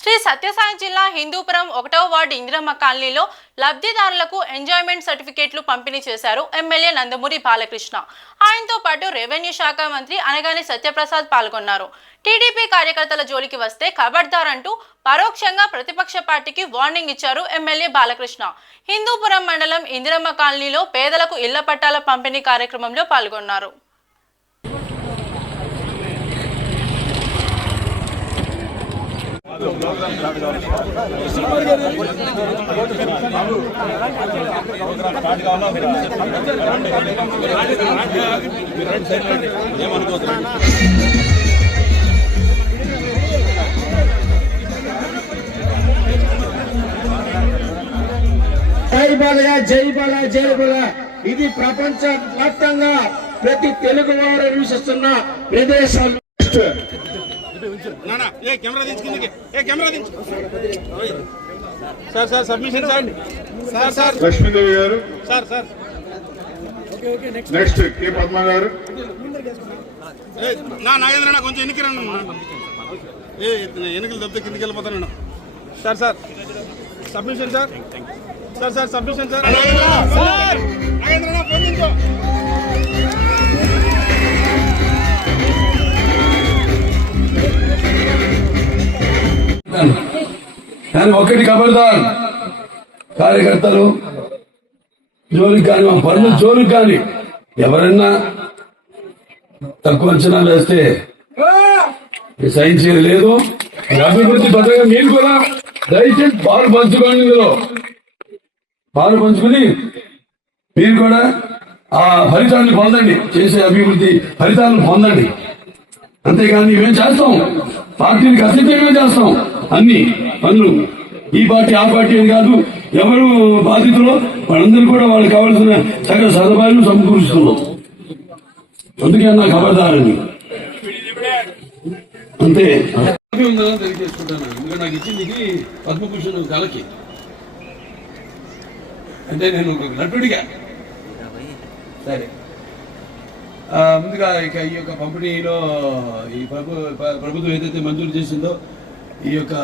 శ్రీ సత్యసాయి జిల్లా హిందూపురం 1వ వార్డు ఇందిరమ్మ కాలనీలో లబ్ధిదారులకు ఎంజాయ్మెంట్ సర్టిఫికెట్లు పంపిణీ చేశారు ఎమ్మెల్యే నందమూరి బాలకృష్ణ. ఆయనతో పాటు రెవెన్యూ శాఖ మంత్రి అనగాని సత్యప్రసాద్ పాల్గొన్నారు. టీడీపీ కార్యకర్తల జోలికి వస్తే ఖబర్దార్ అంటూ పరోక్షంగా ప్రతిపక్ష పార్టీకి వార్నింగ్ ఇచ్చారు ఎమ్మెల్యే బాలకృష్ణ. హిందూపురం మండలం ఇందిరమ్మ కాలనీలో పేదలకు ఇళ్ల పట్టాల పంపిణీ కార్యక్రమంలో పాల్గొన్నారు. జై బాలయ్య, జై బాలయ్య, జై బాలయ్య. ఇది ప్రపంచ వ్యాప్తంగా ప్రతి తెలుగు వారు నివసిస్తున్న ప్రదేశాలు. లక్ష్మీదేవి గారు, నెక్స్ట్ కే పద్మ గారు, నాగేంద్ర కొంచెం ఎన్నిక రండి, ఎన్నికలు తప్పితే కిందికి వెళ్ళిపోతాను sir. Submission sir submission sir. Nagendra phone నుంచో. కానీ ఒకటి ఖబర్దార్, కార్యకర్తలు జోలికి కానీ మా పనులు జోలికి కానీ ఎవరన్నా తక్కువ అంచనా వేస్తే సహించేది లేదు. అభివృద్ధి పథకం మీరు కూడా దయచేసి పాలు పంచుకోండి. ఇందులో పాలు పంచుకుని మీరు కూడా ఆ ఫలితాన్ని పొందండి, చేసే అభివృద్ధి ఫలితాలను పొందండి. అంతేగాని మేము చేస్తాం, పార్టీకి అసత్యమే చేస్తాం. అన్ని పనులు ఈ పార్టీ ఆ పార్టీ అని కాదు, ఎవరు బాధితులు వాళ్ళందరూ కూడా వాళ్ళకి కావాల్సిన సకల సదుపాయాలు సమకూరుస్తున్నాం. అందుకే నాకు ఖబర్దారండి అంతే. తెలియజేసుకుంటాను, ఎందుకంటే నాకు ఇచ్చింది ఇది పద్మభూషణ్ కళకి. అంటే నేను నటుడిగా సరే. ముందుగా ఇక ఈ యొక్క పంపిణీలో ఈ ప్రభుత్వం ఏదైతే మంజూరు చేసిందో ఈ యొక్క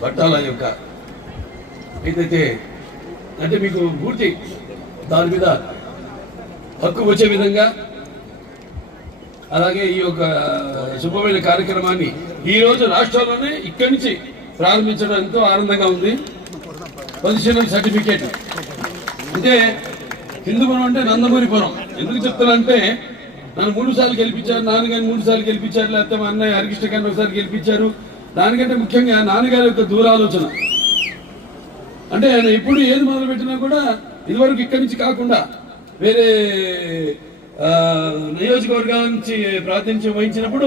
పట్టాల యొక్క ఏదైతే అంటే మీకు పూర్తి దాని మీద హక్కు వచ్చే విధంగా, అలాగే ఈ యొక్క శుభమైన కార్యక్రమాన్ని ఈ రోజు రాష్ట్రంలోనే ఇక్కడి నుంచి ప్రారంభించడం ఎంతో ఆనందంగా ఉంది. పొజిషనల్ సర్టిఫికేట్ అంటే హిందూపురం అంటే నందమూరిపురం. ఎందుకు చెప్తానంటే నన్ను 3 సార్లు గెలిపించారు, నాన్నగారిని 3 సార్లు గెలిపించారు, లేకపోతే మా అన్నయ్య హరికృష్ణ గారిని ఒకసారి గెలిపించారు. దానికంటే ముఖ్యంగా నాన్నగారి యొక్క దూరాలోచన అంటే ఆయన ఎప్పుడు ఏది మొదలు పెట్టినా కూడా ఇదివరకు ఇక్కడి నుంచి కాకుండా వేరే నియోజకవర్గాల నుంచి ప్రాతినిధ్యం వహించినప్పుడు